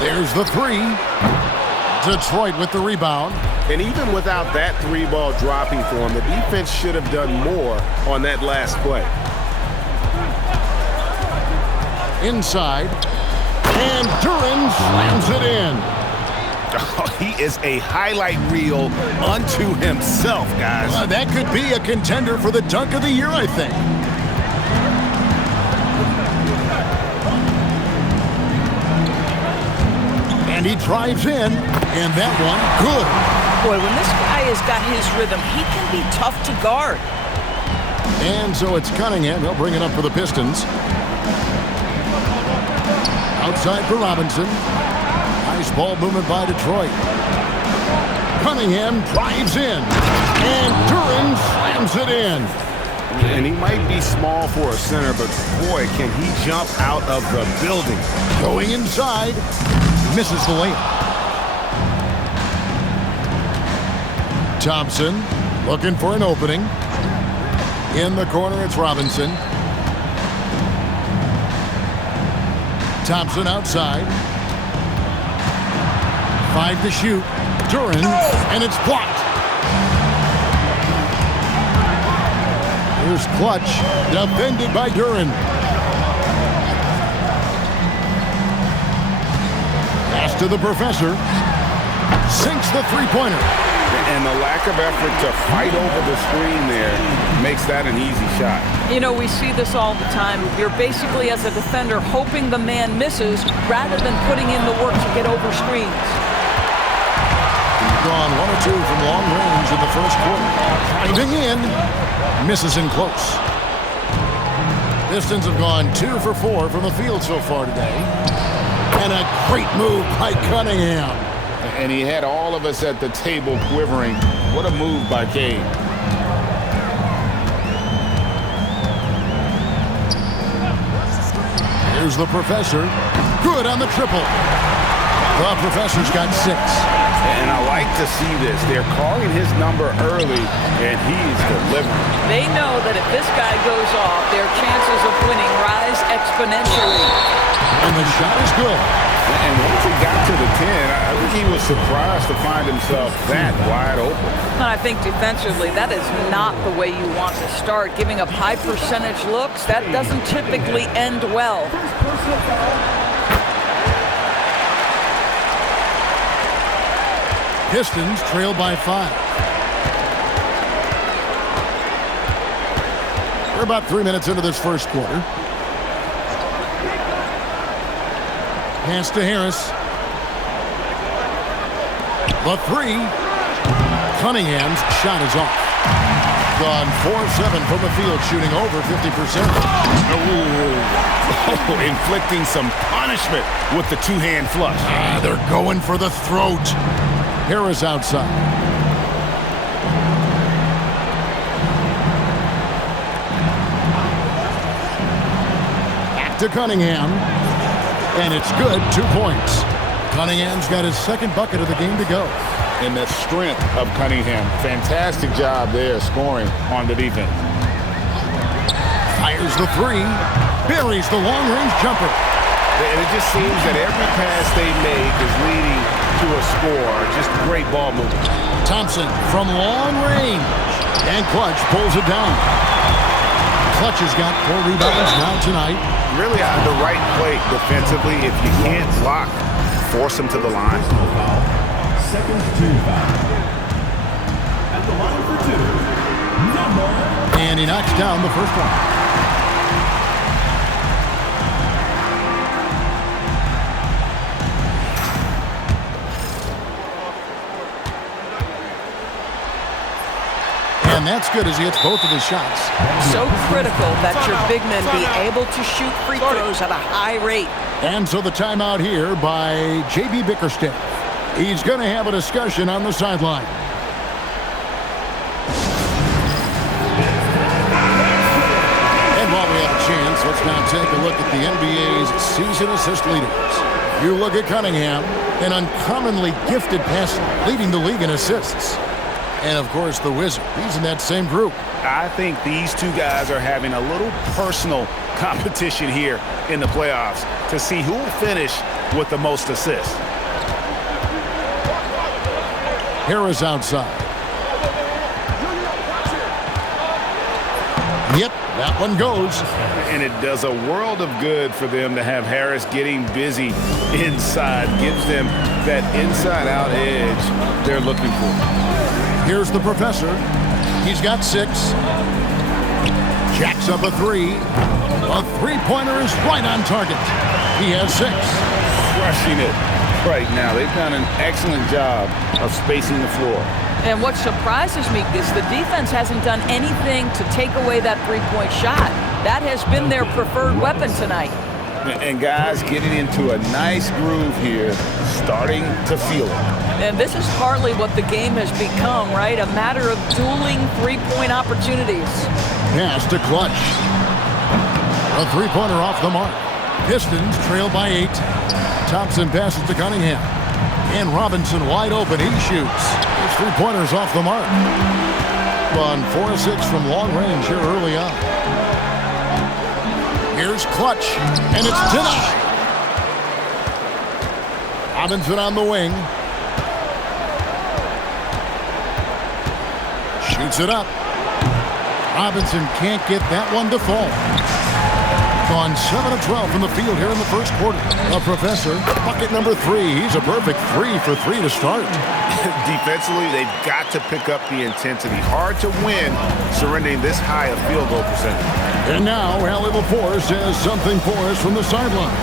There's the three. Detroit with the rebound. And even without that three ball dropping for him, the defense should have done more on that last play. Inside. And Duren slams it in. Oh, he is a highlight reel unto himself, guys. That could be a contender for the dunk of the year, I think. And he drives in, and that one, good. Boy, when this guy has got his rhythm, he can be tough to guard. And so it's Cunningham. He'll bring it up for the Pistons. Outside for Robinson. Nice ball movement by Detroit. Cunningham drives in, and Duren slams it in. And he might be small for a center, but boy, can he jump out of the building. Going inside. Misses the layup. Thompson looking for an opening. In the corner, it's Robinson. Thompson outside. 5 to shoot. Duren, and it's blocked. Here's Clutch, defended by Duren. Pass to the professor. Sinks the three-pointer. And the lack of effort to fight over the screen there makes that an easy shot. You know, we see this all the time. You're basically, as a defender, hoping the man misses rather than putting in the work to get over screens. Gone 1 or 2 from long range in the first quarter. Driving in. Misses in close. Pistons have gone 2 for 4 from the field so far today. And a great move by Cunningham. And he had all of us at the table quivering. What a move by Cade. Here's the professor. Good on the triple. The professor's got 6. And I like to see this. They're calling his number early, and he's delivering. They know that if this guy goes off, their chances of winning rise exponentially. And the shot is good. And once he got to the 10, I think he was surprised to find himself that wide open. And I think defensively, that is not the way you want to start. Giving up high percentage looks, that doesn't typically end well. Pistons trail by 5. We're about 3 minutes into this first quarter. Pass to Harris. The 3. Cunningham's shot is off. Gone 4-7 from the field, shooting over 50%. Oh, inflicting some punishment with the two-hand flush. They're going for the throat. Harris outside. Back to Cunningham. And it's good, 2 points. Cunningham's got his second bucket of the game to go. And the strength of Cunningham. Fantastic job there scoring on the defense. Fires the 3. Buries the long-range jumper. And it just seems that every pass they make is leading to a score. Just great ball movement. Thompson from long range. And Clutch pulls it down. Clutch has got 4 rebounds now tonight. Really on the right play defensively. If you can't block, force him to the line. Second to foul. At the line for 2, number. And he knocks down the first one. And that's good as he hits both of his shots. So critical that your big men be able to shoot free throws at a high rate. And so the timeout here by J.B. Bickerstaff. He's going to have a discussion on the sideline. And while we have a chance, let's now take a look at the NBA's season assist leaders. You look at Cunningham, an uncommonly gifted passer, leading the league in assists. And, of course, the Wizard. He's in that same group. I think these two guys are having a little personal competition here in the playoffs to see who will finish with the most assists. Harris outside. Yep, that one goes. And it does a world of good for them to have Harris getting busy inside. Gives them that inside-out edge they're looking for. Here's the professor. He's got 6. Jacks up a 3. A three-pointer is right on target. He has 6. Crushing it right now. They've done an excellent job of spacing the floor. And what surprises me is the defense hasn't done anything to take away that three-point shot. That has been their preferred weapon tonight. And guys getting into a nice groove here, starting to feel it. And this is partly what the game has become, right? A matter of dueling three-point opportunities. Pass to Clutch. A three-pointer off the mark. Pistons trail by 8. Thompson passes to Cunningham. And Robinson wide open. He shoots. His three-pointer's off the mark. On 4 of 6 from long range here early on. Here's Clutch, and it's denied. Robinson on the wing. Shoots it up. Robinson can't get that one to fall. Gone 7 of 12 from the field here in the first quarter. The professor, bucket number 3. He's a perfect 3 for 3 to start. Defensively, they've got to pick up the intensity. Hard to win surrendering this high of field goal percentage. And now, Allie Laporte says something for us from the sideline.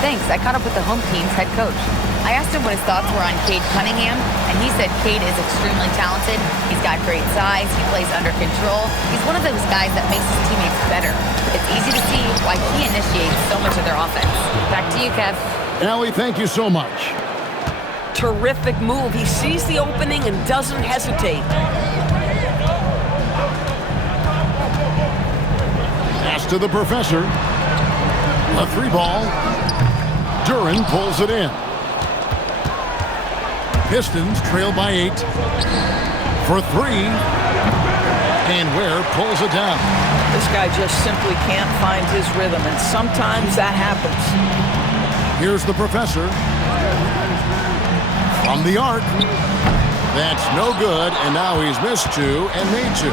Thanks. I caught up with the home team's head coach. I asked him what his thoughts were on Cade Cunningham, and he said Cade is extremely talented. He's got great size. He plays under control. He's one of those guys that makes his teammates better. It's easy to see why he initiates so much of their offense. Back to you, Kev. Allie, thank you so much. Terrific move. He sees the opening and doesn't hesitate. Pass to the professor. A 3-ball. Duren pulls it in. Pistons trail by 8. For 3. And Ware pulls it down. This guy just simply can't find his rhythm, and sometimes that happens. Here's the professor. From the arc. That's no good, and now he's missed 2 and made 2.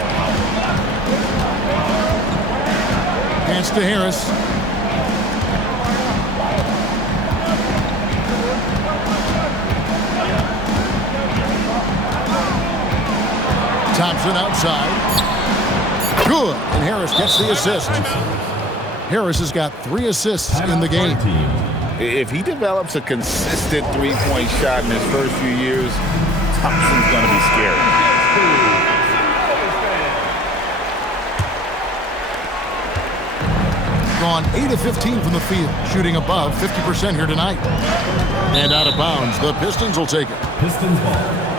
Pass to Harris. Thompson outside. Good, and Harris gets the assist. Harris has got 3 assists in the game. If he develops a consistent three-point shot in his first few years, Thompson's going to be scary. Gone 8 of 15 from the field, shooting above 50% here tonight. And out of bounds, the Pistons will take it. Pistons ball.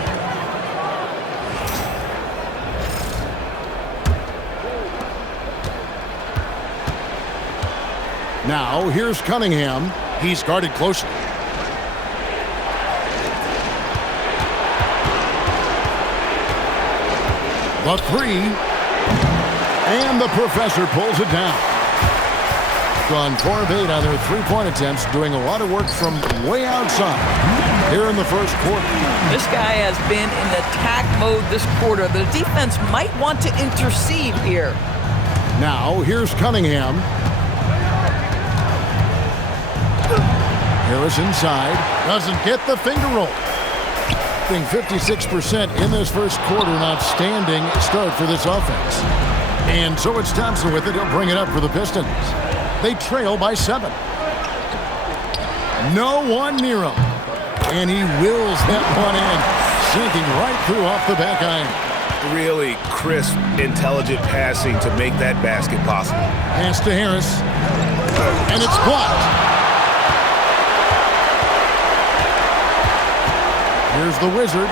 Now, here's Cunningham. He's guarded closely. The 3. And the professor pulls it down. Gone 4 of 8 on their three-point attempts, doing a lot of work from way outside here in the first quarter. This guy has been in attack mode this quarter. The defense might want to intercede here. Now, here's Cunningham. Harris inside. Doesn't get the finger roll. Being 56% in this first quarter. An outstanding start for this offense. And so it's Thompson with it. He'll bring it up for the Pistons. They trail by 7. No one near him. And he wills that one in. Sinking right through off the back iron. Really crisp, intelligent passing to make that basket possible. Pass to Harris. And it's blocked. Here's the Wizard.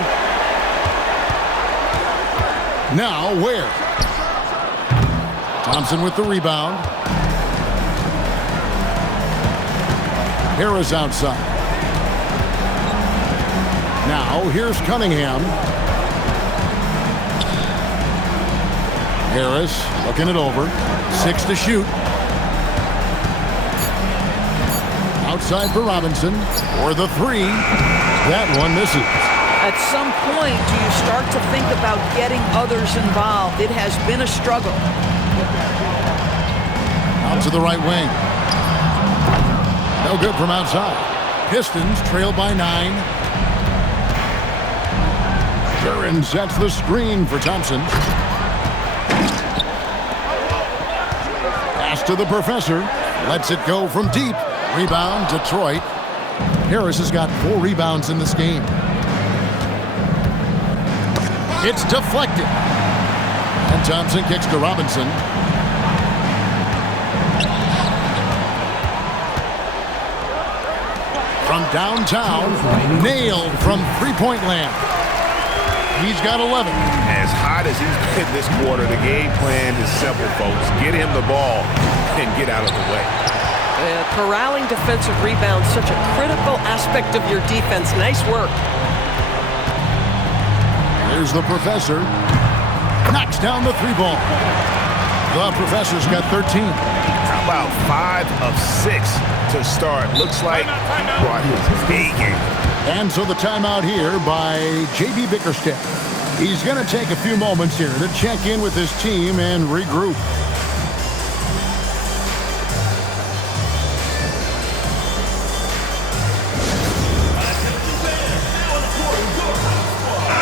Now Ware. Thompson with the rebound. Harris outside. Now here's Cunningham. Harris looking it over. 6 to shoot. outside for Robinson. For the three. That one misses. At some point, do you start to think about getting others involved? It has been a struggle. Out to the right wing. No good from outside. Pistons trail by 9. Curran sets the screen for Thompson. Pass to the professor. Lets it go from deep. Rebound, Detroit. Harris has got 4 rebounds in this game. It's deflected. And Thompson kicks to Robinson. From downtown, nailed from three-point land. He's got 11. As hot as he's been this quarter, the game plan is simple, folks. Get him the ball and get out of the way. Corralling defensive rebounds, such a critical aspect of your defense. Nice work. Here's the professor. Knocks down the 3-ball. The professor's got 13. How about 5 of 6 to start? Looks like he brought his A game. And so the timeout here by J.B. Bickerstaff. He's going to take a few moments here to check in with his team and regroup.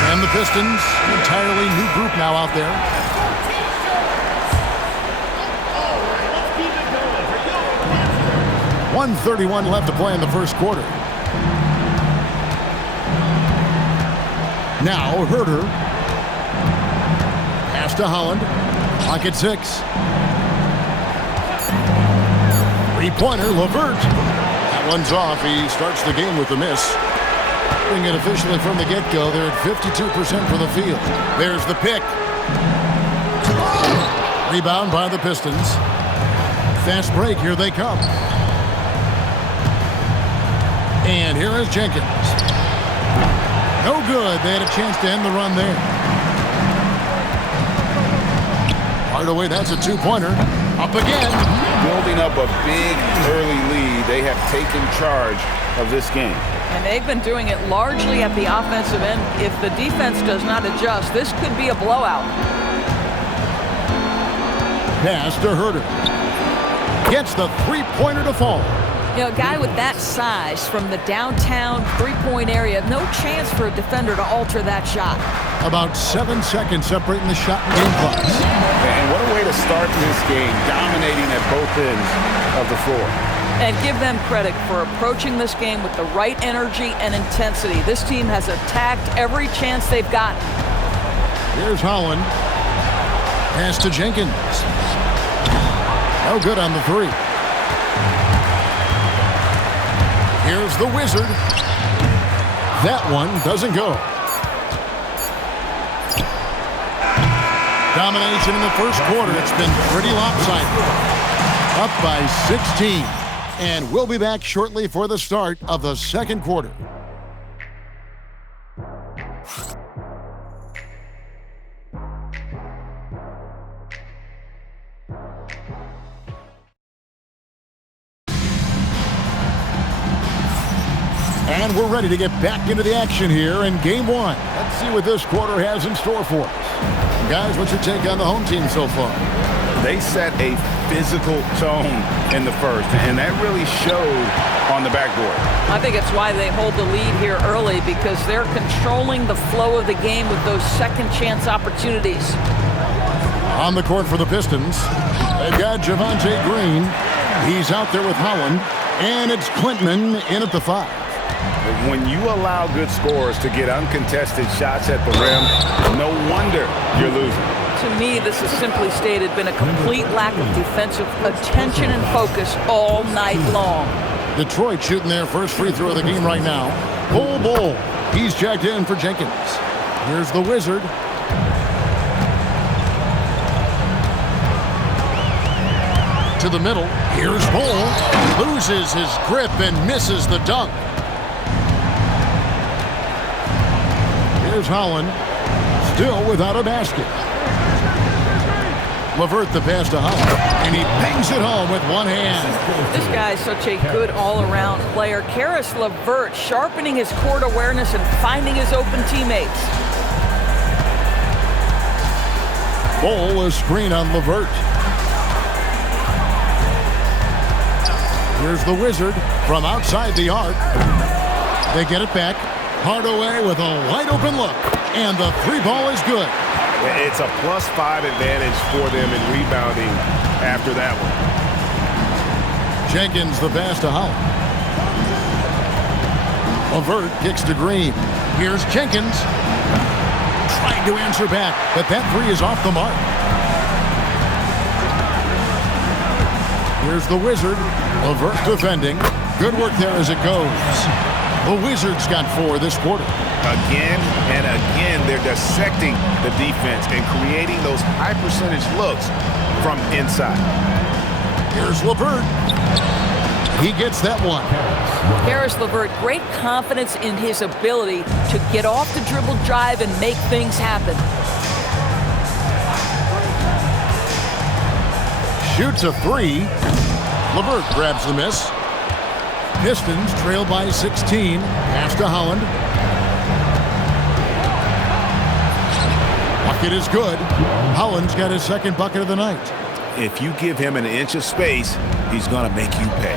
And the Pistons, an entirely new group now out there. .131 left to play in the first quarter. Now Herter. Pass to Holland. Clock at 6. Three-pointer, LeVert. That one's off. He starts the game with a miss. Bring it officially from the get-go. They're at 52% for the field. There's the pick. Rebound by the Pistons. Fast break. Here they come. And here is Jenkins. No good. They had a chance to end the run there. Hardaway, that's a 2-pointer. Up again. Building up a big early lead. They have taken charge of this game. And they've been doing it largely at the offensive end. If the defense does not adjust, this could be a blowout. Pass to Herter. Gets the 3-pointer to fall. You know, a guy with that size from the downtown three-point area, no chance for a defender to alter that shot. About 7 seconds separating the shot and game clocks. And what a way to start this game, dominating at both ends of the floor. And give them credit for approaching this game with the right energy and intensity. This team has attacked every chance they've gotten. Here's Holland. Pass to Jenkins. No good on the 3. Here's the Wizard. That one doesn't go. Domination in the first quarter. It's been pretty lopsided. Up by 16. And we'll be back shortly for the start of the second quarter. And we're ready to get back into the action here in Game 1. Let's see what this quarter has in store for us. Guys, what's your take on the home team so far? They set a physical tone in the first, and that really showed on the backboard. I think it's why they hold the lead here early, because they're controlling the flow of the game with those second chance opportunities. On the court for the Pistons, they've got Javonte Green. He's out there with Holland, and it's Klintman in at the 5. When you allow good scorers to get uncontested shots at the rim, no wonder you're losing. To me, this has simply stated been a complete lack of defensive attention and focus all night long. Detroit shooting their first free throw of the game right now. Bull. He's checked in for Jenkins. Here's the Wizard. To the middle. Here's Bull. Loses his grip and misses the dunk. Here's Holland. Still without a basket. LeVert the pass to Holland, and he bangs it home with one hand. This guy is such a good all-around player. Caris LeVert sharpening his court awareness and finding his open teammates. Bol a screen on LeVert. Here's the Wizard from outside the arc. They get it back. Hardaway with a wide-open look, and the three ball is good. It's a +5 advantage for them in rebounding after that one. Jenkins the pass to Holland. LeVert kicks to Green. Here's Jenkins. Trying to answer back, but that three is off the mark. Here's the Wizard. LeVert defending. Good work there as it goes. The Wizards got 4 this quarter. Again and again, they're dissecting the defense and creating those high percentage looks from inside. Here's LeVert. He gets that one. Caris LeVert, great confidence in his ability to get off the dribble drive and make things happen. Shoots a 3. LeVert grabs the miss. Pistons trail by 16. Pass to Holland. Bucket is good. Holland's got his second bucket of the night. If you give him an inch of space, he's going to make you pay.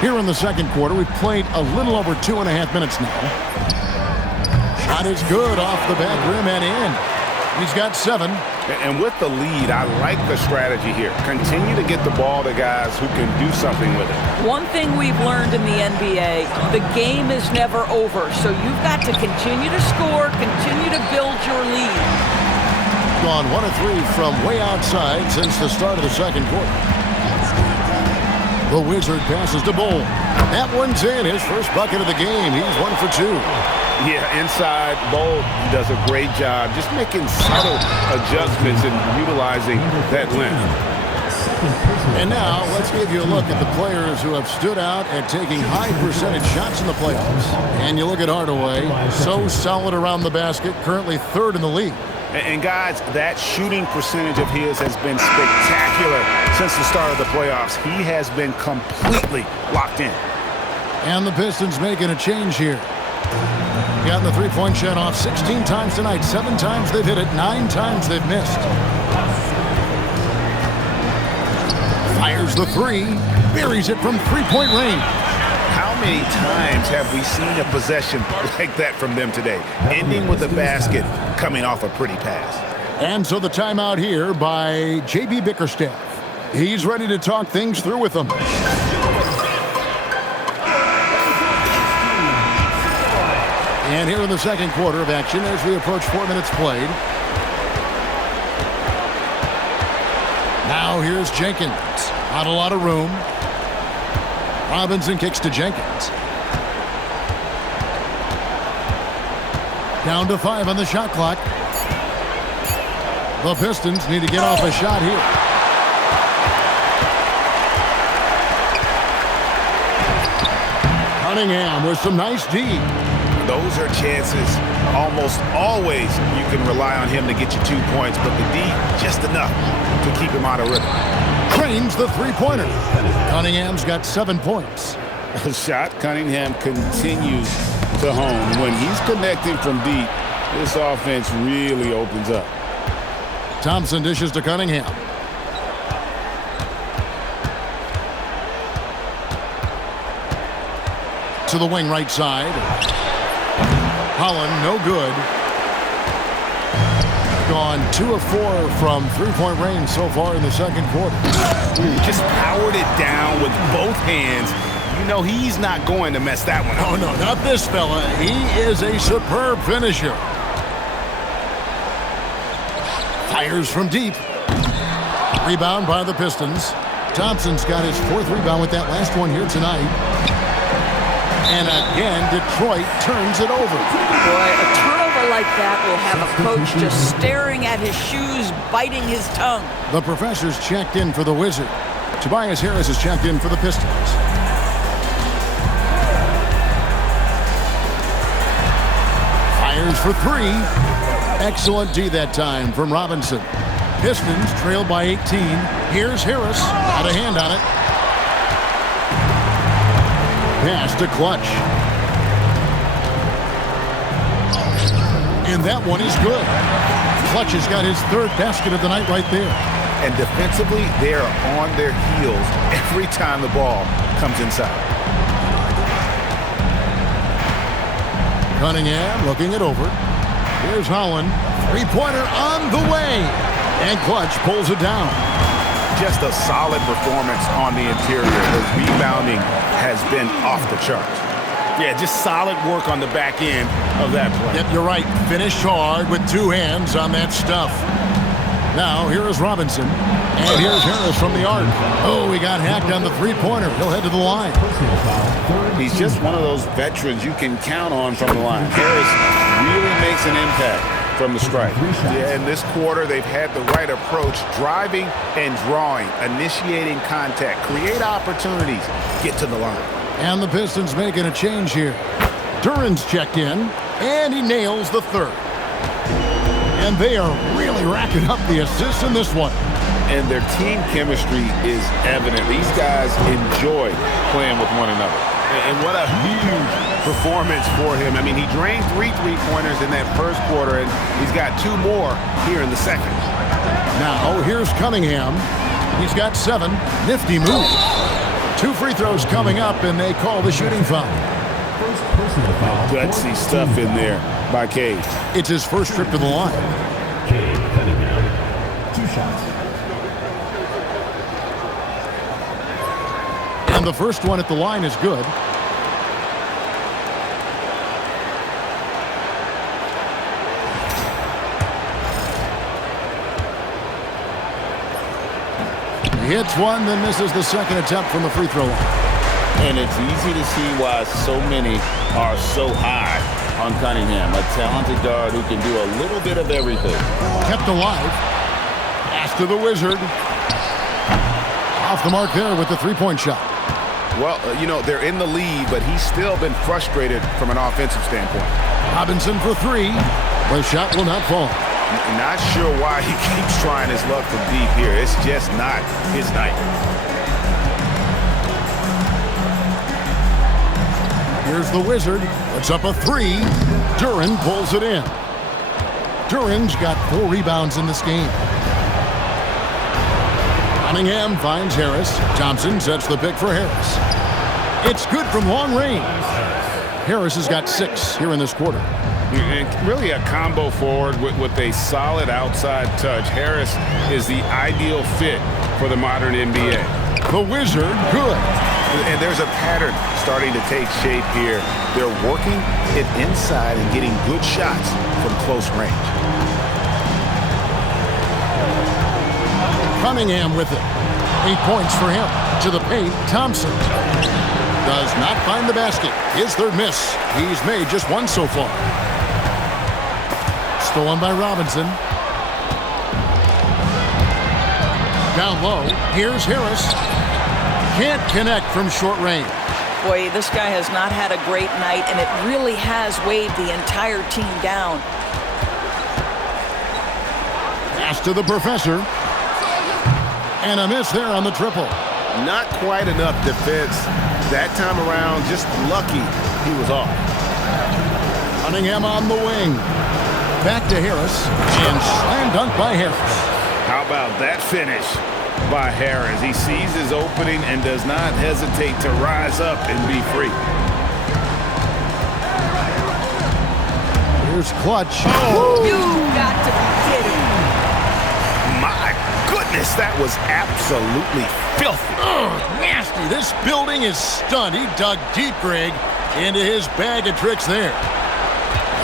Here in the second quarter, we've played a little over 2.5 minutes now. Shot is good off the back rim and in. He's got 7. And with the lead, I like the strategy here. Continue to get the ball to guys who can do something with it. One thing we've learned in the NBA, the game is never over. So you've got to continue to score, continue to build your lead. Gone 1 of 3 from way outside since the start of the second quarter. The Wizard passes to Bol. That one's in, his first bucket of the game. He's 1 for 2. Yeah, inside, Bol does a great job just making subtle adjustments and utilizing that length. And now let's give you a look at the players who have stood out at taking high percentage shots in the playoffs. And you look at Hardaway, so solid around the basket, currently 3rd in the league. And guys, that shooting percentage of his has been spectacular since the start of the playoffs. He has been completely locked in. And the Pistons making a change here. Gotten the three-point shot off 16 times tonight. 7 times they've hit it, 9 times they've missed. Fires the 3, buries it from three-point range. How many times have we seen a possession like that from them today? Ending with a basket, coming off a pretty pass. And so the timeout here by J.B. Bickerstaff. He's ready to talk things through with them. And here in the second quarter of action as we approach 4 minutes played. Now here's Jenkins. Not a lot of room. Robinson kicks to Jenkins. Down to 5 on the shot clock. The Pistons need to get off a shot here. Cunningham with some nice D. Those are chances. Almost always you can rely on him to get you 2 points, but the D, just enough to keep him out of rhythm. Trains the three-pointer. Cunningham's got 7 points. A shot Cunningham continues to hone. When he's connecting from deep, this offense really opens up. Thompson dishes to Cunningham. To the wing right side. Holland, no good. Gone 2 of 4 from three-point range so far in the second quarter. Just powered it down with both hands. You know he's not going to mess that one up. Oh, no, not this fella. He is a superb finisher. Fires from deep. Rebound by the Pistons. Thompson's got his 4th rebound with that last one here tonight. And again, Detroit turns it over. Boy, a turnover like that will have a coach just staring at his shoes, biting his tongue. The professor's checked in for the Wizard. Tobias Harris is checked in for the Pistons. Fires for 3. Excellent D that time from Robinson. Pistons trail by 18. Here's Harris. Got a hand on it. Pass to Clutch. And that one is good. Clutch has got his third basket of the night right there. And defensively, they are on their heels every time the ball comes inside. Cunningham looking it over. Here's Holland. Three-pointer on the way. And Clutch pulls it down. Just a solid performance on the interior. The rebounding has been off the charts. Yeah, just solid work on the back end of that play. Yep, you're right. Finished hard with two hands on that stuff. Now, here is Robinson. And here's Harris from the arc. Oh, he got hacked on the three-pointer. He'll head to the line. He's just one of those veterans you can count on from the line. Harris really makes an impact from the strike. Yeah, in this quarter, they've had the right approach, driving and drawing, initiating contact, create opportunities, get to the line. And the Pistons making a change here. Duran's checked in, and he nails the third. And they are really racking up the assists in this one. And their team chemistry is evident. These guys enjoy playing with one another. And what a huge performance for him. I mean, he drained 3 3-pointers in that first quarter, and he's got 2 more here in the second. Now, here's Cunningham. He's got 7. Nifty move. 2 free throws coming up, and they call the shooting foul. Gutsy stuff in there by Cade. It's his first trip to the line. Cade Cunningham, 2 shots. And the first one at the line is good. He hits one, then misses the second attempt from the free throw line. And it's easy to see why so many are so high on Cunningham, a talented guard who can do a little bit of everything. Kept alive. Pass to the Wizard. Off the mark there with the three-point shot. Well, you know, they're in the lead, but he's still been frustrated from an offensive standpoint. Robinson for 3. The shot will not fall. Not sure why he keeps trying his luck from deep here. It's just not his night. Here's the Wizard. Puts up a 3. Duran pulls it in. Duran's got 4 rebounds in this game. Cunningham finds Harris. Thompson sets the pick for Harris. It's good from long range. Harris has got 6 here in this quarter. And really a combo forward with a solid outside touch. Harris is the ideal fit for the modern NBA. The Wizard, good. And there's a pattern starting to take shape here. They're working it inside and getting good shots from close range. Cunningham with it. 8 points for him. To the paint, Thompson. Does not find the basket. His third miss. He's made just 1 so far. Stolen by Robinson. Down low. Here's Harris. Can't connect from short range. Boy, this guy has not had a great night, and it really has weighed the entire team down. Pass to the Professor. And a miss there on the triple. Not quite enough defense that time around. Just lucky he was off. Cunningham on the wing. Back to Harris. And slam dunk by Harris. How about that finish by Harris? He sees his opening and does not hesitate to rise up and be free. Here's Clutch. Oh, you got to be kidding. My goodness, that was absolutely filthy. Nasty. This building is stunned. He dug deep, Greg, into his bag of tricks there.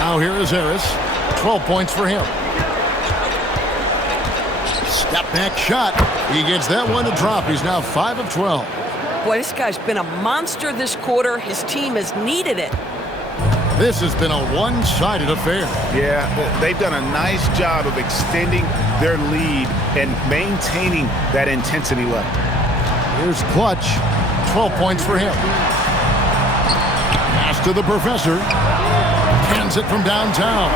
Now here is Harris. 12 points for him. Step back shot. He gets that one to drop. He's now 5 of 12. Boy, this guy's been a monster this quarter. His team has needed it. This has been a one-sided affair. Yeah, they've done a nice job of extending their lead and maintaining that intensity level. Here's Clutch. 12 points for him. Pass to the Professor. Cans it from downtown.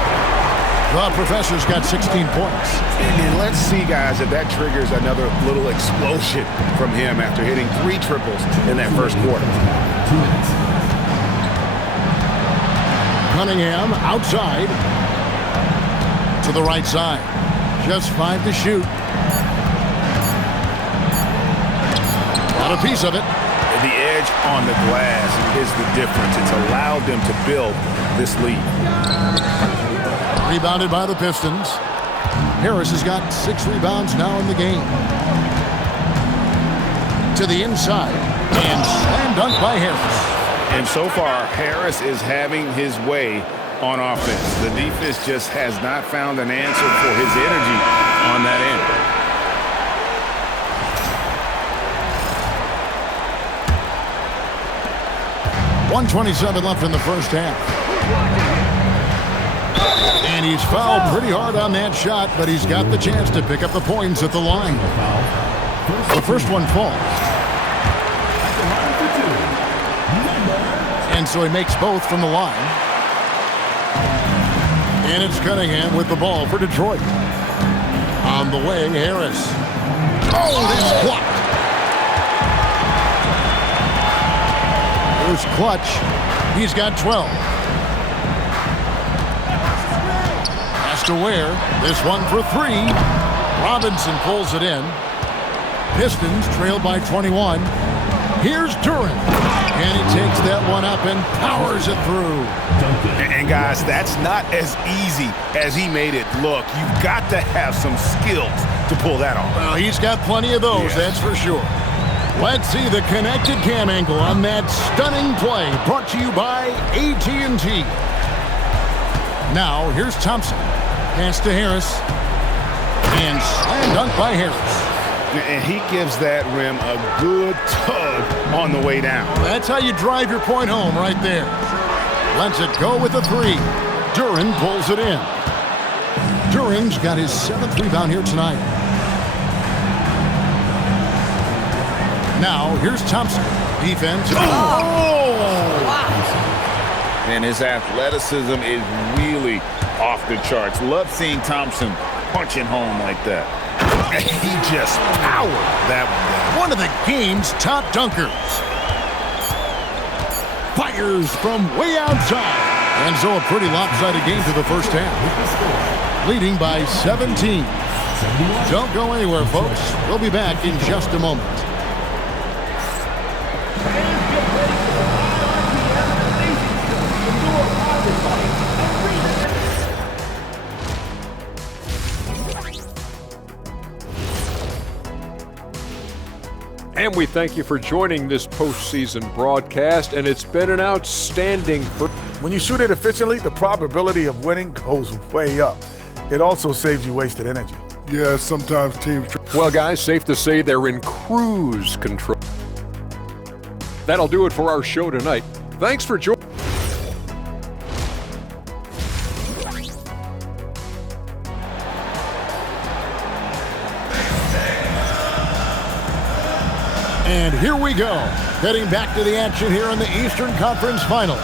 The professor's got 16 points. And let's see, guys, if that triggers another little explosion from him after hitting 3 triples in that first quarter. 2 minutes. Cunningham outside to the right side. Just 5 to shoot. Got a piece of it. The edge on the glass is the difference. It's allowed them to build this lead. Rebounded by the Pistons. Harris has got 6 rebounds now in the game. To the inside. And slam dunk by Harris. And so far, Harris is having his way on offense. The defense just has not found an answer for his energy on that end. 1:27 left in the first half. And he's fouled pretty hard on that shot, but he's got the chance to pick up the points at the line. The first one falls. And so he makes both from the line. And it's Cunningham with the ball for Detroit. On the way, Harris. Oh, that's blocked. Here's Clutch. He's got 12. Has to Ware. This one for 3. Robinson pulls it in. Pistons trail by 21. Here's Duren. And he takes that one up and powers it through. And guys, that's not as easy as he made it look. You've got to have some skills to pull that off. Well, he's got plenty of those, that's for sure. Let's see the connected cam angle on that stunning play, brought to you by AT&T. Now, here's Thompson. Pass to Harris. And slam dunk by Harris. And he gives that rim a good tug on the way down. That's how you drive your point home right there. Lets it go with a 3. Duren pulls it in. Duren's got his 7th rebound here tonight. Now, here's Thompson. Defense. And his athleticism is really off the charts. Love seeing Thompson punching home like that. He just powered that one down. One of the game's top dunkers. Fires from way outside. And so a pretty lopsided game to the first half. Leading by 17. Don't go anywhere, folks. We'll be back in just a moment. And we thank you for joining this postseason broadcast, and it's been an outstanding When you shoot it efficiently, the probability of winning goes way up. It also saves you wasted energy. Yeah, sometimes teams... Well, guys, safe to say they're in cruise control. That'll do it for our show tonight. Thanks for joining. And here we go, heading back to the action here in the Eastern Conference Finals.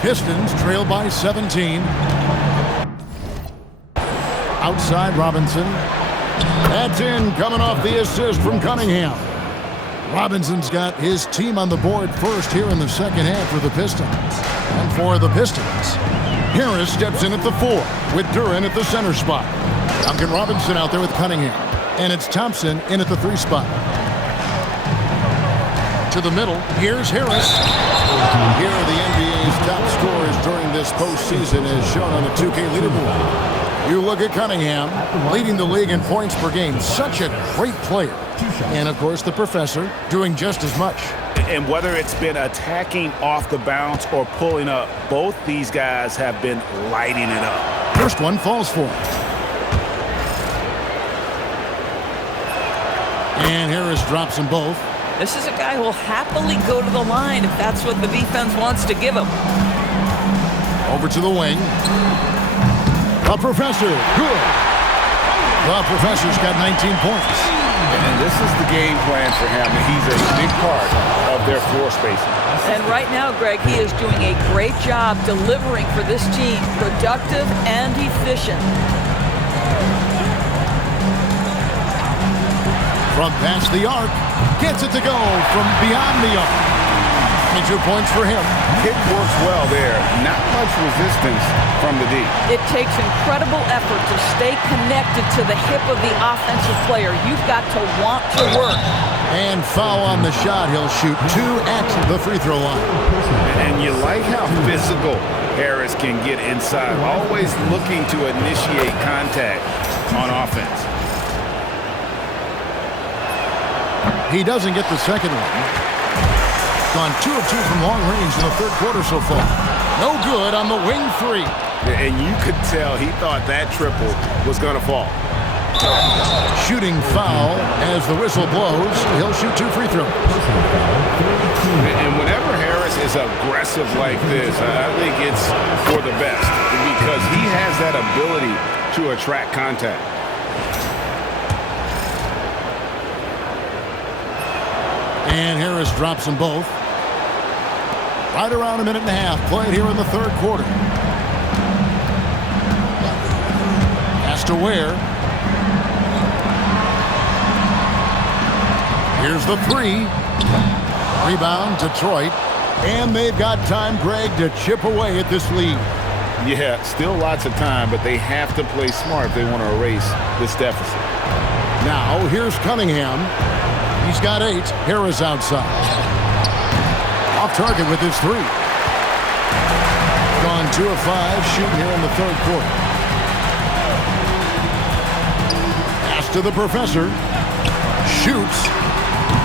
Pistons trail by 17. Outside Robinson. That's in, coming off the assist from Cunningham. Robinson's got his team on the board first here in the second half for the Pistons. And for the Pistons, Harris steps in at the 4 with Duren at the center spot. Duncan Robinson out there with Cunningham. And it's Thompson in at the 3 spot. To the middle, here's Harris. Here are the NBA's top scorers during this postseason as shown on the 2K leaderboard. You look at Cunningham, leading the league in points per game. Such a great player. And, of course, the professor doing just as much. And whether it's been attacking off the bounce or pulling up, both these guys have been lighting it up. First one falls for him. And Harris drops them both. This is a guy who will happily go to the line if that's what the defense wants to give him. Over to the wing. The Professor, good. The Professor's got 19 points. And this is the game plan for him. He's a big part of their floor spacing. And right now, Greg, he is doing a great job delivering for this team, productive and efficient. From past the arc, gets it to go from beyond the arc. 22 points for him. It works well there. Not much resistance from the D. It takes incredible effort to stay connected to the hip of the offensive player. You've got to want to work. And foul on the shot. He'll shoot 2 at the free throw line. And you like how physical Harris can get inside. Always looking to initiate contact on offense. He doesn't get the second one. Gone 2 of 2 from long range in the third quarter so far. No good on the wing 3. And you could tell he thought that triple was going to fall. Shooting foul as the whistle blows. He'll shoot 2 free throws. And whenever Harris is aggressive like this, I think it's for the best because he has that ability to attract contact. And Harris drops them both. Right around a minute and a half played here in the third quarter. Has to Ware. Here's the 3. Rebound, Detroit. And they've got time, Greg, to chip away at this lead. Yeah, still lots of time, but they have to play smart if they want to erase this deficit. Now, here's Cunningham. He's got 8. Harris outside. Off target with his 3. Gone 2 of 5 shooting here in the third quarter. Pass to the Professor. Shoots.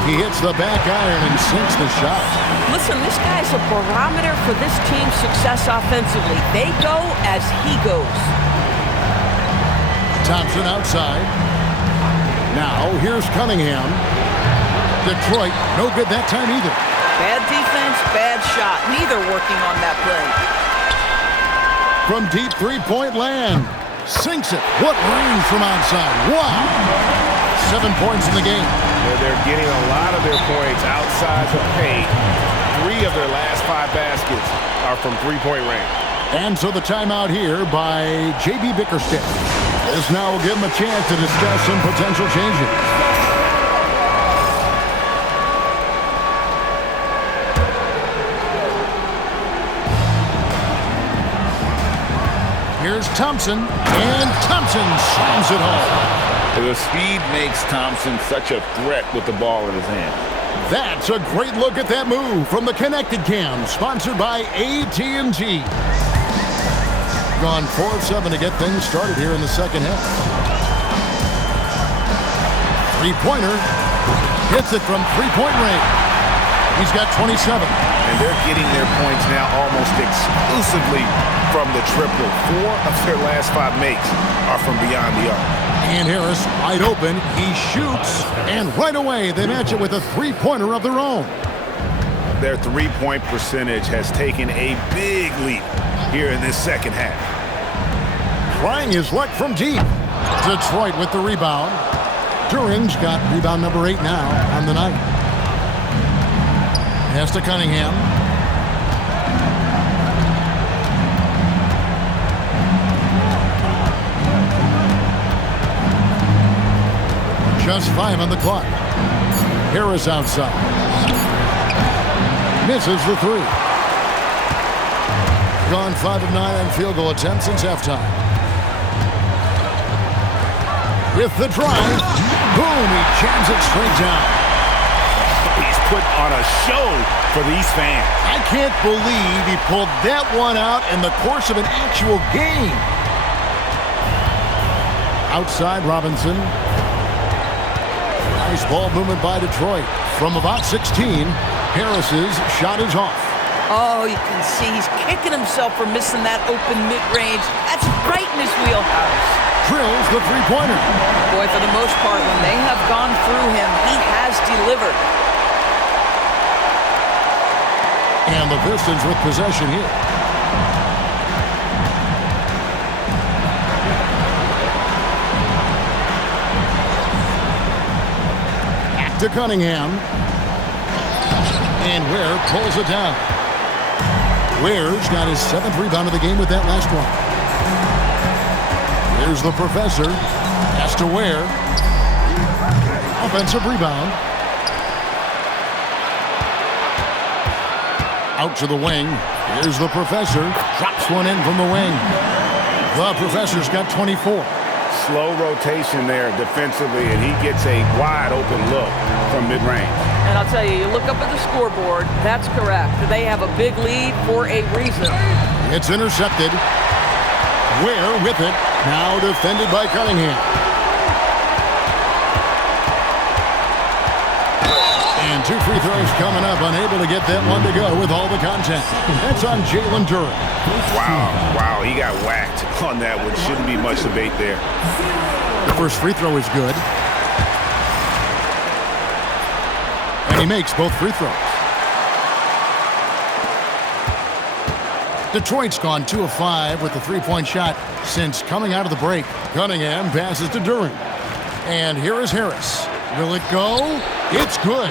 He hits the back iron and sinks the shot. Listen, this guy's a barometer for this team's success offensively. They go as he goes. Thompson outside. Now, here's Cunningham. Detroit, no good that time either. Bad defense, bad shot. Neither working on that play. From deep three-point land. Sinks it. What range from outside. Wow. 7 points in the game. They're getting a lot of their points outside the paint. 3 of their last 5 baskets are from three-point range. And so the timeout here by J.B. Bickerstaff. This now will give him a chance to discuss some potential changes. Here's Thompson, and Thompson slams it home. The speed makes Thompson such a threat with the ball in his hand. That's a great look at that move from the Connected Cam, sponsored by AT&T. Gone 4 of 7 to get things started here in the second half. Three-pointer. Hits it from three-point range. He's got 27. And they're getting their points now almost exclusively from the triple. 4 of their last 5 makes are from beyond the arc. And Harris wide open. He shoots. And right away, they match it with a three-pointer of their own. Their three-point percentage has taken a big leap here in this second half. Trying his luck from deep. Detroit with the rebound. Duran's got rebound number 8 now on the night. Pass to Cunningham. Just 5 on the clock. Harris outside. Misses the 3. Gone 5 of 9 on field goal attempts since halftime. With the drive. Boom, he jams it straight down. He's put on a show for these fans. I can't believe he pulled that one out in the course of an actual game. Outside Robinson. Nice ball movement by Detroit. From about 16, Harris's shot is off. Oh, you can see he's kicking himself for missing that open mid-range. That's right in his wheelhouse. Drills the three-pointer. Boy, for the most part, when they have gone through him, he has delivered. And the Pistons with possession here. to Cunningham. And Ware pulls it down. Ware's got his 7th rebound of the game with that last one. Here's the professor. Pass to Ware. Offensive rebound. Out to the wing. Here's the professor. Drops one in from the wing. The professor's got 24. Slow rotation there defensively, and he gets a wide open look from mid-range. And I'll tell you, you look up at the scoreboard, that's correct. They have a big lead for a reason. It's intercepted. Ware with it. Now defended by Cunningham. And 2 free throws coming up. Unable to get that one to go with all the contact. That's on Jalen Duren. Wow, he got whacked on that one. Shouldn't be much debate there. The first free throw is good. And he makes both free throws. Detroit's gone 2 of 5 with the 3-point shot since coming out of the break. Cunningham passes to Duren. And here is Harris. Will it go? It's good.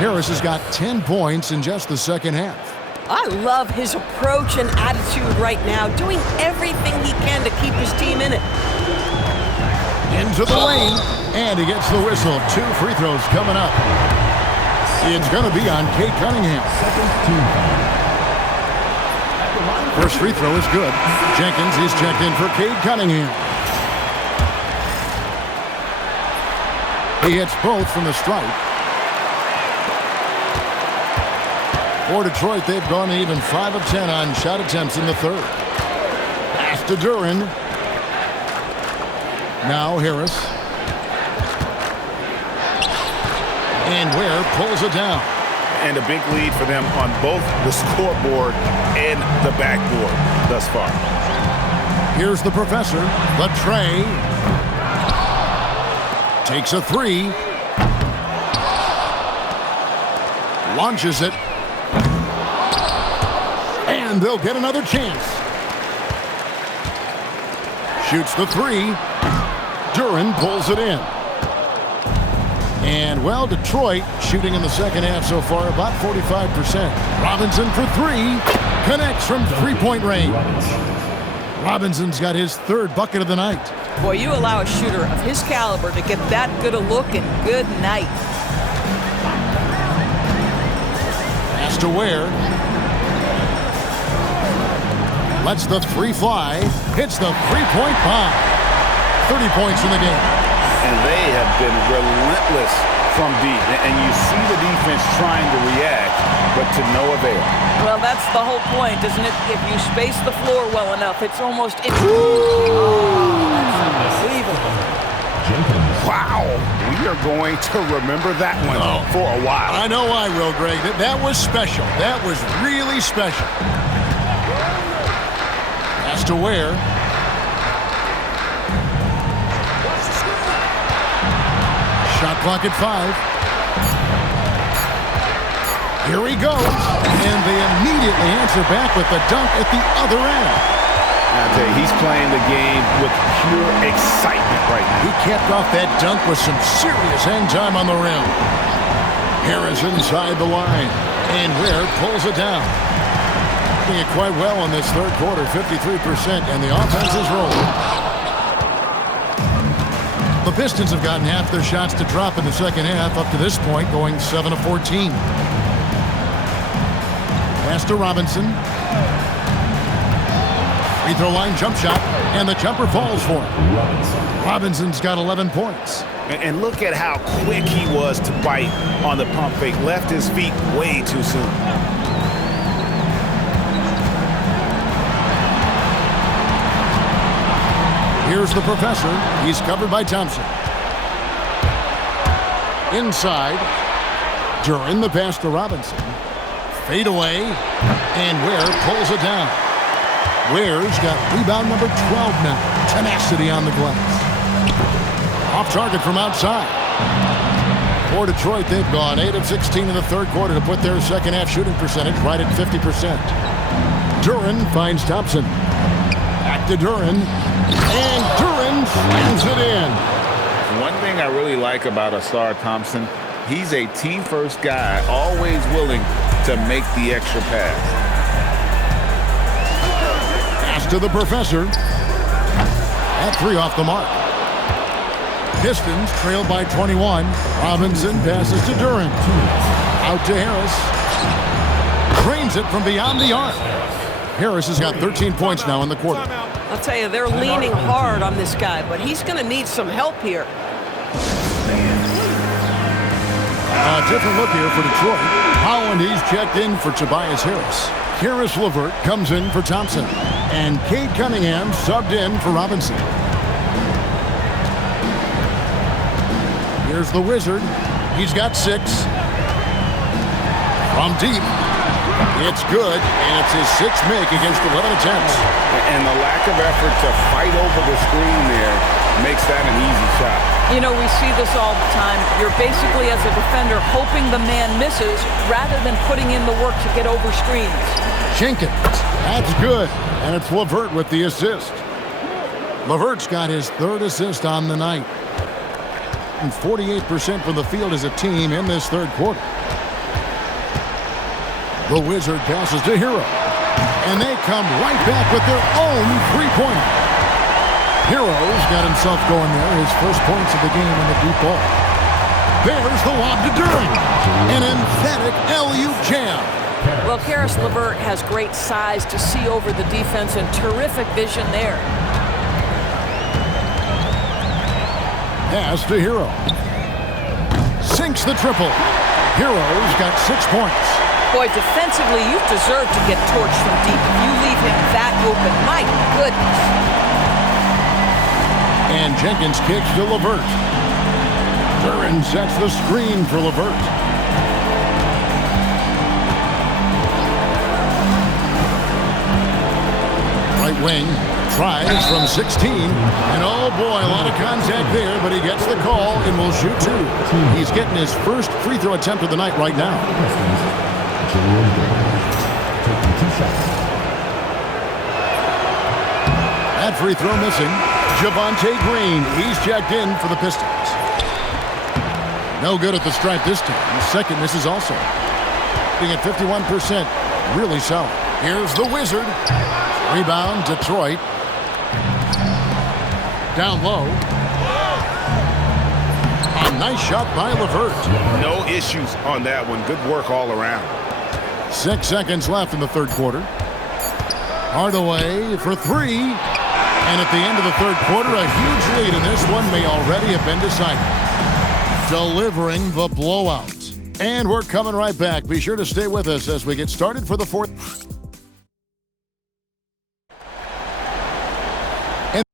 Harris has got 10 points in just the second half. I love his approach and attitude right now, doing everything he can to keep his team in it. Into the lane, and he gets the whistle. 2 free throws coming up. It's going to be on Cade Cunningham. First free throw is good. Jenkins is checked in for Cade Cunningham. He hits both from the stripe. For Detroit, they've gone even 5 of 10 on shot attempts in the third. Pass to Duren. Now Harris. And Ware pulls it down. And a big lead for them on both the scoreboard and the backboard thus far. Here's the professor. Latrey takes a 3. Launches it. And they'll get another chance. Shoots the 3. Duren pulls it in. And, well, Detroit shooting in the second half so far about 45%. Robinson for 3. Connects from 3-point range. Robinson's got his 3rd bucket of the night. Boy, you allow a shooter of his caliber to get that good a look, and good night. Pass to Ware. Lets the 3 fly. Hits the 3-point bomb. 30 points in the game. And they have been relentless from deep. And you see the defense trying to react, but to no avail. Well, that's the whole point, isn't it? If you space the floor well enough, it's almost... Wow. We are going to remember that one for a while. I know I will, Greg. That was special. That was really special. Pass to Ware. Shot clock at 5. Here he goes. And they immediately answer back with the dunk at the other end. I'll tell you, he's playing the game with pure excitement right now. He capped off that dunk with some serious hang time on the rim. Harris inside the line. And Ware pulls it down. Doing it quite well in this third quarter, 53%, and the offense is rolling. The Pistons have gotten half their shots to drop in the second half up to this point, going 7 of 14. Pass to Robinson. Free throw line jump shot, and the jumper falls for him. Robinson's got 11 points. And look at how quick he was to bite on the pump fake. Left his feet way too soon. Here's the professor. He's covered by Thompson. Inside. Duren the pass to Robinson. Fade away. And Ware pulls it down. Ware's got rebound number 12 now. Tenacity on the glass. Off target from outside. For Detroit, they've gone 8 of 16 in the third quarter to put their second half shooting percentage right at 50%. Duren finds Thompson. Back to Duren. And Duren slams it in. One thing I really like about Ausar Thompson, He's a team-first guy, always willing to make the extra pass. Pass to the professor. That 3 off the mark. Pistons trailed by 21. Robinson passes to Durant. Out to Harris. Drains it from beyond the arc. Harris has got 13 points now in the quarter. I'll tell you, they're leaning hard on this guy, but he's going to need some help here. A different look here for Detroit. Holland, he's checked in for Tobias Harris. Karis LeVert comes in for Thompson. And Cade Cunningham subbed in for Robinson. Here's the Wizard. He's got 6. From deep. It's good, and it's his 6th make against 11 attempts. And the lack of effort to fight over the screen there makes that an easy shot. You know, we see this all the time. You're basically, as a defender, hoping the man misses rather than putting in the work to get over screens. Jenkins, that's good, and it's LeVert with the assist. LeVert's got his 3rd assist on the night. And 48% from the field as a team in this 3rd quarter. The Wizard passes to Hero. And they come right back with their own 3-pointer. Hero's got himself going there. His first points of the game on the deep ball. There's the lob to Durant. An emphatic LU jam. Well, Karis LeVert has great size to see over the defense and terrific vision there. Pass to Hero. Sinks the triple. Hero's got 6 points. Boy, defensively, you deserve to get torched from deep. If you leave him that open, my goodness. And Jenkins kicks to LeVert. Duran sets the screen for LeVert. Right wing tries from 16. And oh boy, a lot of contact there, but he gets the call and will shoot 2. He's getting his first free throw attempt of the night right now. That free throw missing. Javonte Green, he's checked in for the Pistons. No good at the stripe this time. The second misses also. Being at 51%, really solid. Here's the Wizard. Rebound, Detroit. Down low. A nice shot by LeVert. No issues on that one. Good work all around. 6 seconds left in the 3rd quarter. Hardaway for 3. And at the end of the 3rd quarter, a huge lead, and this one may already have been decided. Delivering the blowout. And we're coming right back. Be sure to stay with us as we get started for the 4th. And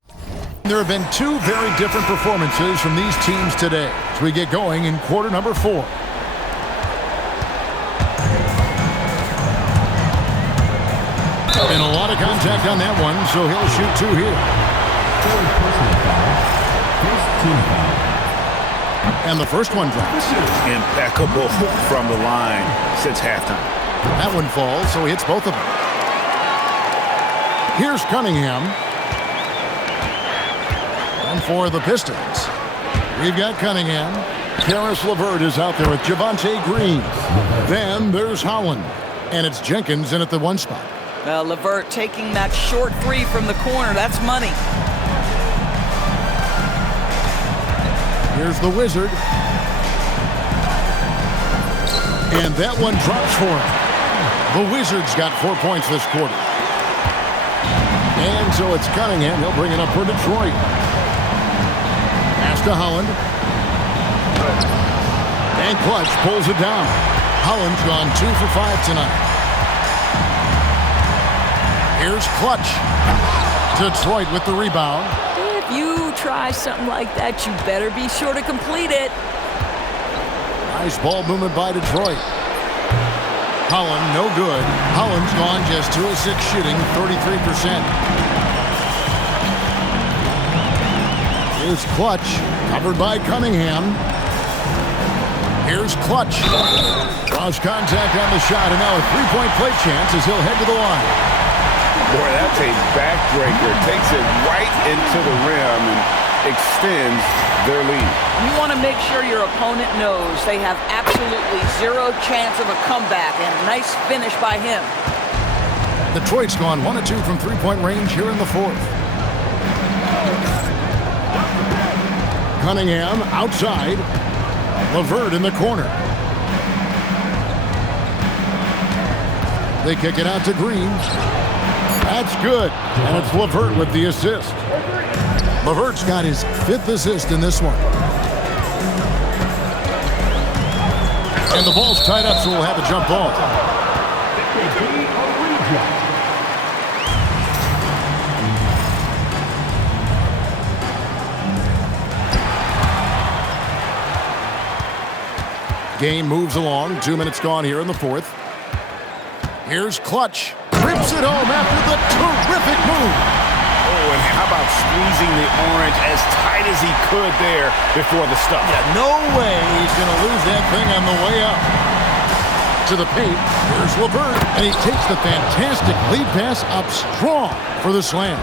there have been 2 very different performances from these teams today as we get going in quarter number 4. And a lot of contact on that one, so he'll shoot 2 here. And the first one drops. Impeccable from the line since halftime. That one falls, so he hits both of them. Here's Cunningham. And for the Pistons, we've got Cunningham. Karis LeVert is out there with Javonte Green. Then there's Holland. And it's Jenkins in at the 1 spot. LeVert taking that short 3 from the corner. That's money. Here's the Wizard. And that one drops for him. The Wizards got 4 points this quarter. And so it's Cunningham. He'll bring it up for Detroit. Pass to Holland. And Clutch pulls it down. Holland's gone 2 for 5 tonight. Here's Clutch. Detroit with the rebound. If you try something like that, you better be sure to complete it. Nice ball movement by Detroit. Holland, no good. Holland's gone just 2 of 6 shooting, 33%. Here's Clutch, covered by Cunningham. Here's Clutch. Draws contact on the shot, and now a 3-point play chance as he'll head to the line. Boy, that's a backbreaker. Takes it right into the rim. And extends their lead. You want to make sure your opponent knows they have absolutely zero chance of a comeback, and nice finish by him. Detroit's gone 1 of 2 from three-point range here in the fourth. Cunningham outside. LeVert in the corner. They kick it out to Green. That's good. And it's LeVert with the assist. LeVert's got his 5th assist in this one. And the ball's tied up, so we'll have a jump ball. Game moves along. 2 minutes gone here in the fourth. Here's Clutch. Rips it home after the terrific move. Oh, and how about squeezing the orange as tight as he could there before the stuff? Yeah, no way he's going to lose that thing on the way up. To the paint. Here's LeVert. And he takes the fantastic lead pass up strong for the slam.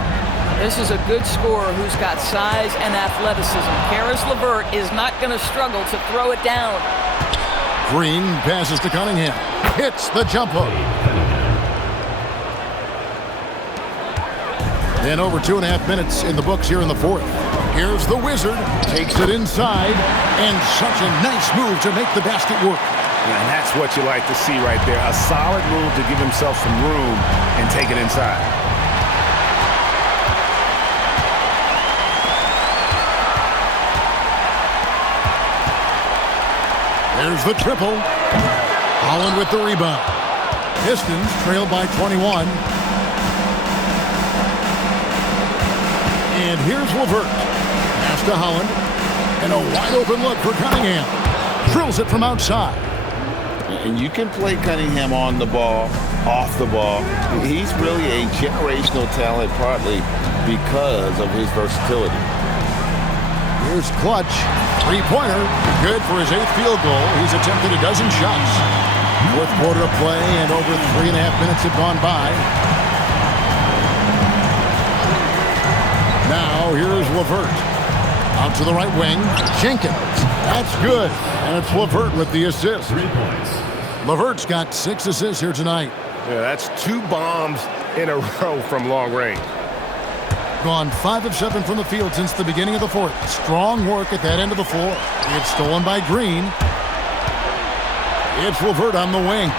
This is a good scorer who's got size and athleticism. Caris LeVert is not going to struggle to throw it down. Green passes to Cunningham. Hits the jump hook. And over 2.5 minutes in the books here in the fourth. Here's the Wizard. Takes it inside. And such a nice move to make the basket work. And that's what you like to see right there. A solid move to give himself some room and take it inside. There's the triple. Holland with the rebound. Pistons trail by 21. And here's LeVert. Pass to Holland. And a wide open look for Cunningham. Drills it from outside. And you can play Cunningham on the ball, off the ball. He's really a generational talent partly because of his versatility. Here's Clutch. Three-pointer. Good for his 8th field goal. He's attempted a dozen shots. Fourth quarter of play, and over 3.5 minutes have gone by. Now here's LeVert. Out to the right wing. Jenkins. That's good. And it's LeVert with the assist. 3 points. LeVert's got 6 assists here tonight. Yeah, that's 2 bombs in a row from long range. Gone 5 of 7 from the field since the beginning of the fourth. Strong work at that end of the floor. It's stolen by Green. It's LeVert on the wing.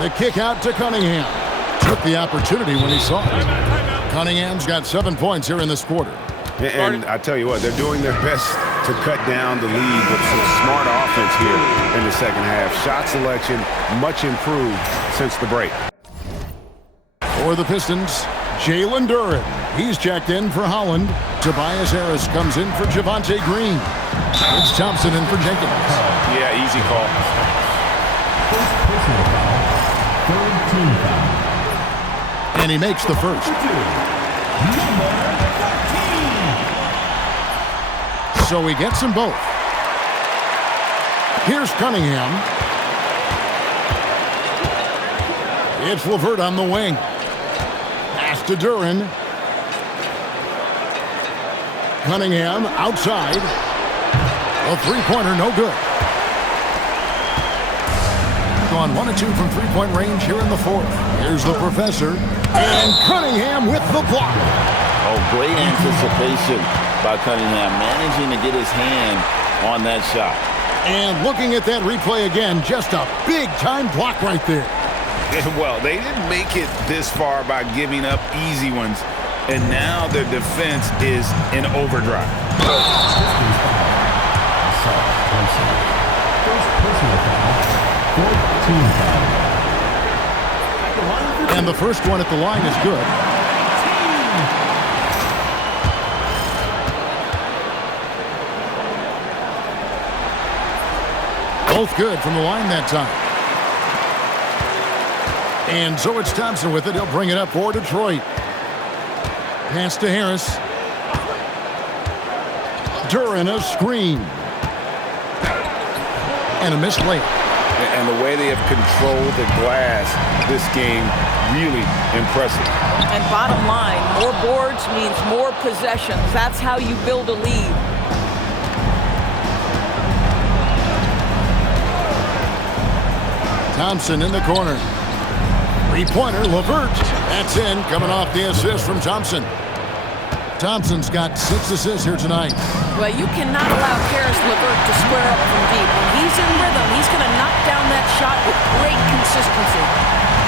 The kick out to Cunningham. Took the opportunity when he saw it. Cunningham's got 7 points here in this quarter. And I tell you what, they're doing their best to cut down the lead with some smart offense here in the second half. Shot selection much improved since the break. For the Pistons, Jalen Duren. He's checked in for Holland. Tobias Harris comes in for Javonte Green. It's Thompson in for Jenkins. Yeah, easy call. First personal foul. Third team foul. And he makes the first. Number 13. So he gets them both. Here's Cunningham. It's LeVert on the wing. Pass to Duren. Cunningham outside. A three-pointer, no good. Gone 1 of 2 from three-point range here in the fourth. Here's the professor. And Cunningham with the block. Oh, great anticipation by Cunningham, managing to get his hand on that shot. And looking at that replay again, just a big-time block right there. Well, they didn't make it this far by giving up easy ones, and now their defense is in overdrive. And the first one at the line is good. Both good from the line that time. And so it's Thompson with it. He'll bring it up for Detroit. Pass to Harris. Duren a screen. And a missed layup. And the way they have controlled the glass this game, really impressive. And bottom line, more boards means more possessions. That's how you build a lead. Thompson in the corner. Three-pointer, LeVert. That's in, coming off the assist from Thompson. Thompson's got 6 assists here tonight. Well, you cannot allow Karis LeVert to square up from deep. When he's in rhythm, he's going to knock down that shot with great consistency.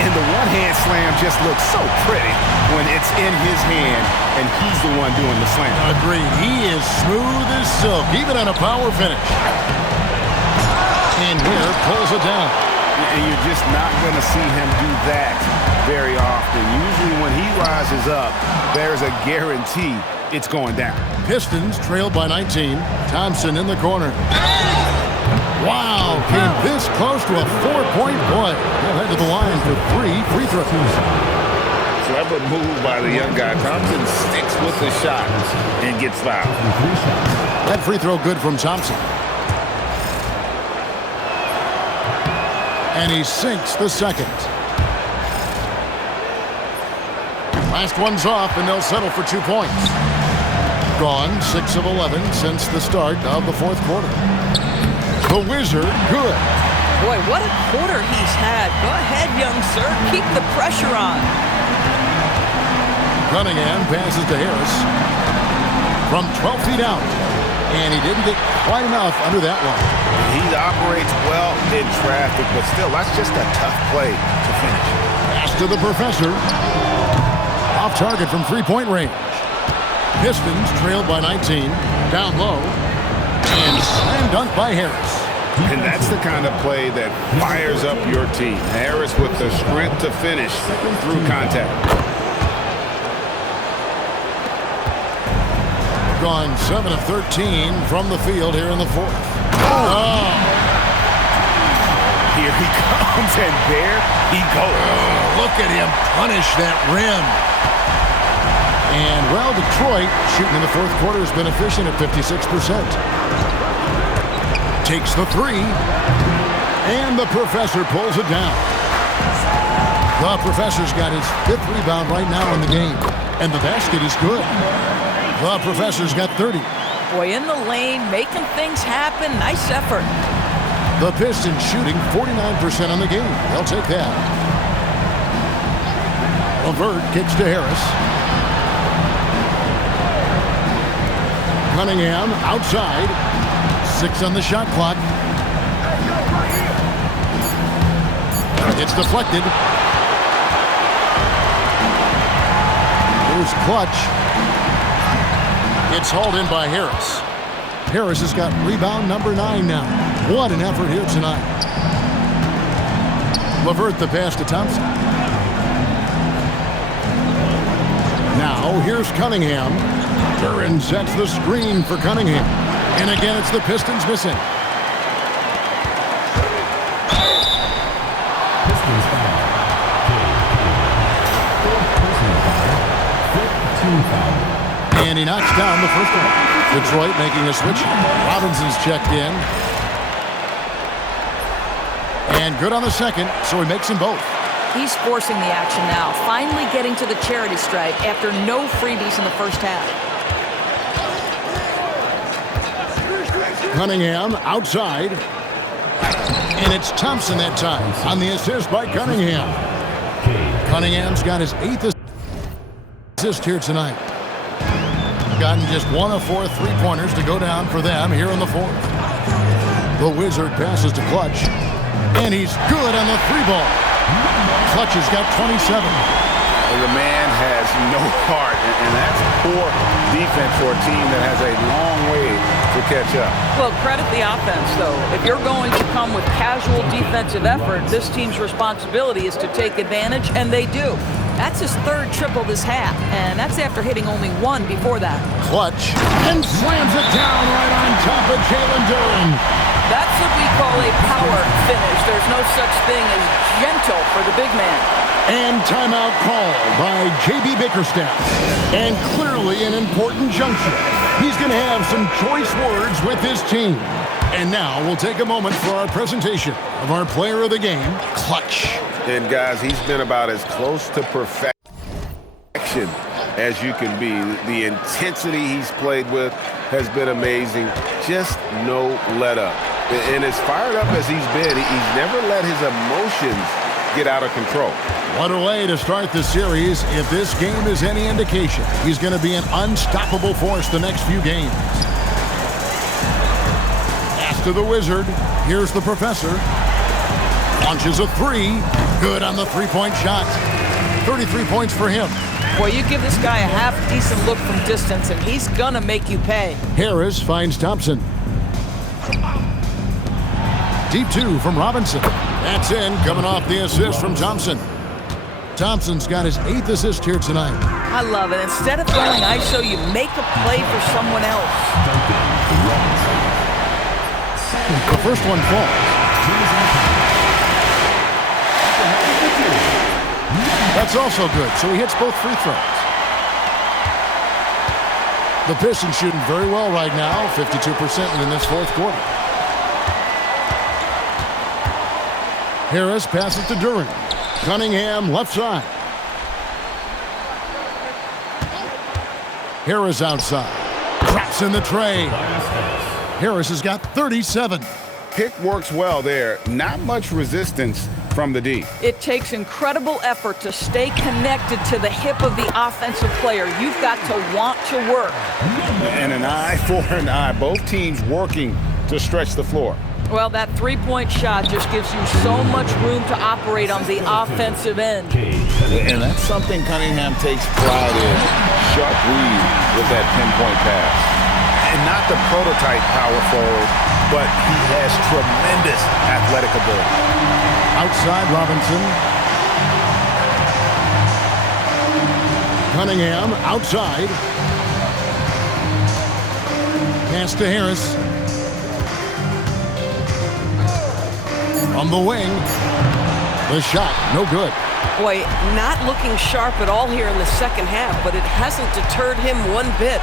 And the one-hand slam just looks so pretty when it's in his hand and he's the one doing the slam. Agreed. He is smooth as silk, even on a power finish. And here pulls it down. And you're just not going to see him do that very often. Usually when he rises up, there's a guarantee it's going down. Pistons trailed by 19. Thompson in the corner. Wow, came this close to a 4-point play. He'll head to the line for 3 free throws. Clever move by the young guy. Thompson sticks with the shot and gets fouled. That free throw good from Thompson. And he sinks the second. Last one's off, and they'll settle for 2 points. Gone 6 of 11 since the start of the fourth quarter. The Wizard, good. Boy, what a quarter he's had. Go ahead, young sir. Keep the pressure on. Cunningham passes to Harris from 12 feet out. And he didn't get quite enough under that one. He operates well in traffic, but still, that's just a tough play to finish. Pass to the Professor. Off target from three-point range. Pistons trailed by 19. Down low. And slam dunk by Harris. And that's the kind of play that fires up your team. Harris with the strength to finish through contact. Gone 7 of 13 from the field here in the fourth. Oh. Here he comes, and there he goes. Look at him punish that rim. And, well, Detroit shooting in the fourth quarter has been efficient at 56%. Takes the three. And the Professor pulls it down. The Professor's got his 5th rebound right now in the game. And the basket is good. The Professor's got 30. Boy, in the lane, making things happen. Nice effort. The Pistons shooting 49% on the game. They'll take that. LeVert kicks to Harris. Cunningham outside. 6 on the shot clock. It's deflected. Here's Clutch. It's hauled in by Harris. Harris has got rebound number 9 now. What an effort here tonight. LeVert the pass to Thompson. Now here's Cunningham. Duran sets the screen for Cunningham. And again, it's the Pistons missing. Pistons foul. Personal foul. 15 foul. And he knocks down the first one. Detroit making a switch. Robinson's checked in. And good on the second, so he makes them both. He's forcing the action now, finally getting to the charity stripe after no freebies in the first half. Cunningham outside. And it's Thompson that time on the assist by Cunningham. Cunningham's got his 8th assist here tonight. Gotten just 1 of 4 three-pointers to go down for them here in the fourth. The Wizard passes to Clutch. And he's good on the 3-ball. Clutch has got 27. The man has no heart, and that's poor defense for a team that has a long way to catch up. Well, credit the offense, though. If you're going to come with casual defensive effort, this team's responsibility is to take advantage, and they do. That's his 3rd triple this half, and that's after hitting only 1 before that. Clutch and slams it down right on top of Jalen Duran. That's what we call a power finish. There's no such thing as gentle for the big man. And timeout called by J.B. Bickerstaff. And clearly an important juncture. He's going to have some choice words with his team. And now we'll take a moment for our presentation of our player of the game, Clutch. And guys, he's been about as close to perfection as you can be. The intensity he's played with has been amazing. Just no let up. And as fired up as he's been, he's never let his emotions get out of control. What a way to start the series. If this game is any indication, he's going to be an unstoppable force the next few games. Pass to the Wizard. Here's the Professor. Launches a three. Good on the three-point shot. 33 points for him. Boy, you give this guy a half-decent look from distance, and he's going to make you pay. Harris finds Thompson. Deep two from Robinson. That's in, coming off the assist from Thompson. Thompson's got his 8th assist here tonight. I love it. Instead of throwing ISO, you make a play for someone else. The first one falls. That's also good, so he hits both free throws. The Pistons shooting very well right now, 52% in this fourth quarter. Harris passes to Duren. Cunningham left side. Harris outside. Drops in the tray. Harris has got 37. Pick works well there. Not much resistance from the D. It takes incredible effort to stay connected to the hip of the offensive player. You've got to want to work. And an eye for an eye. Both teams working to stretch the floor. Well, that three-point shot just gives you so much room to operate on the offensive end. And that's something Cunningham takes pride in. Sharp read with that pinpoint pass. And not the prototype power forward, but he has tremendous athletic ability. Outside Robinson. Cunningham outside. Pass to Harris. From the wing. The shot, no good. Boy, not looking sharp at all here in the second half, but it hasn't deterred him one bit.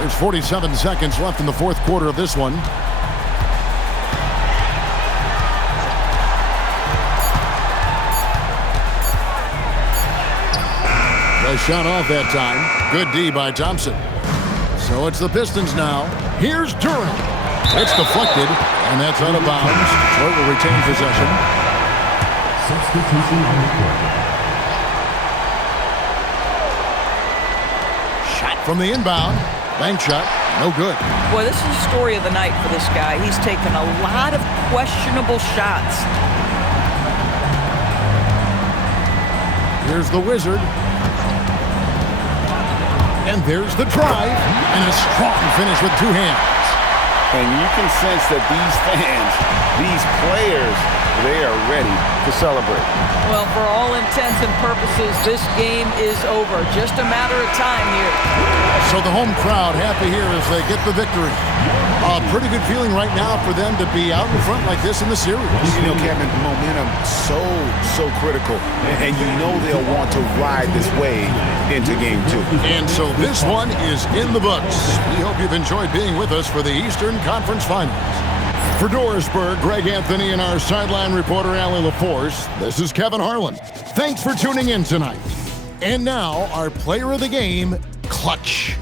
There's 47 seconds left in the fourth quarter of this one. The shot off that time. Good D by Thompson. So it's the Pistons now. Here's Duren. It's deflected, and that's out of bounds. Detroit will retain possession. Substitution on the court. Shot from the inbound. Bank shot, no good. Boy, this is the story of the night for this guy. He's taken a lot of questionable shots. Here's the Wizard. And there's the drive. And a strong finish with two hands. And you can sense that these fans, these players, they are ready to celebrate. Well, for all intents and purposes, this game is over. Just a matter of time here. So the home crowd happy here as they get the victory. A pretty good feeling right now for them to be out in front like this in the series. You know, Kevin, momentum so critical. And you know they'll want to ride this wave into game 2. And so this one is in the books. We hope you've enjoyed being with us for the Eastern Conference Finals. For Dorisburg, Greg Anthony and our sideline reporter, Allie LaForce, this is Kevin Harlan. Thanks for tuning in tonight. And now, our player of the game, Clutch.